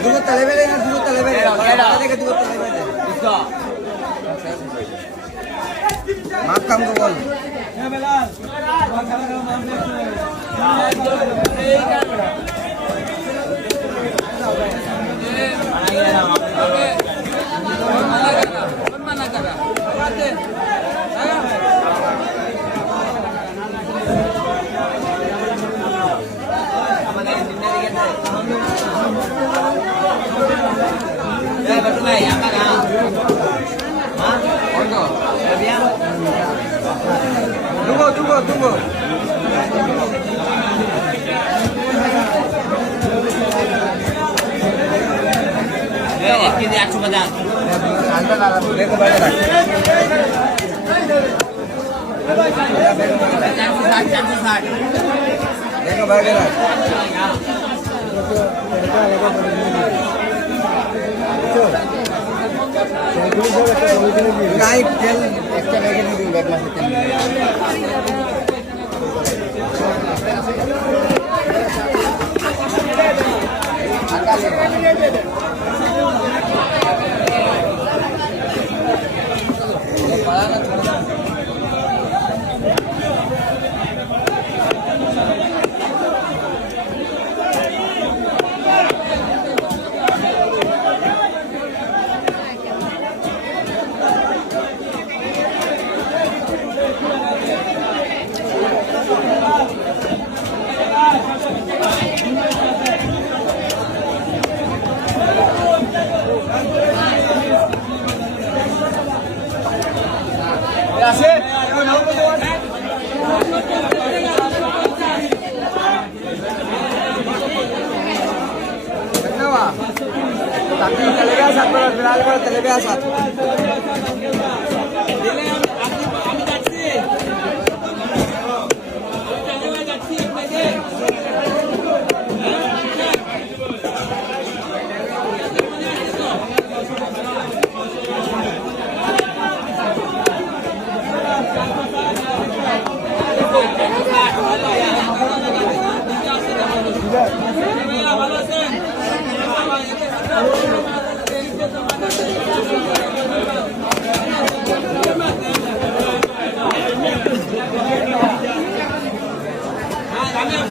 dulu televisi na dulu televisi. Ada ke dulu televisi. Maaf kamu ko bol. Tunggu. Kita coba dah. देखो बैठे naik tel extra lagi nih di mas tapi telebiasa, pero al final telebiasa.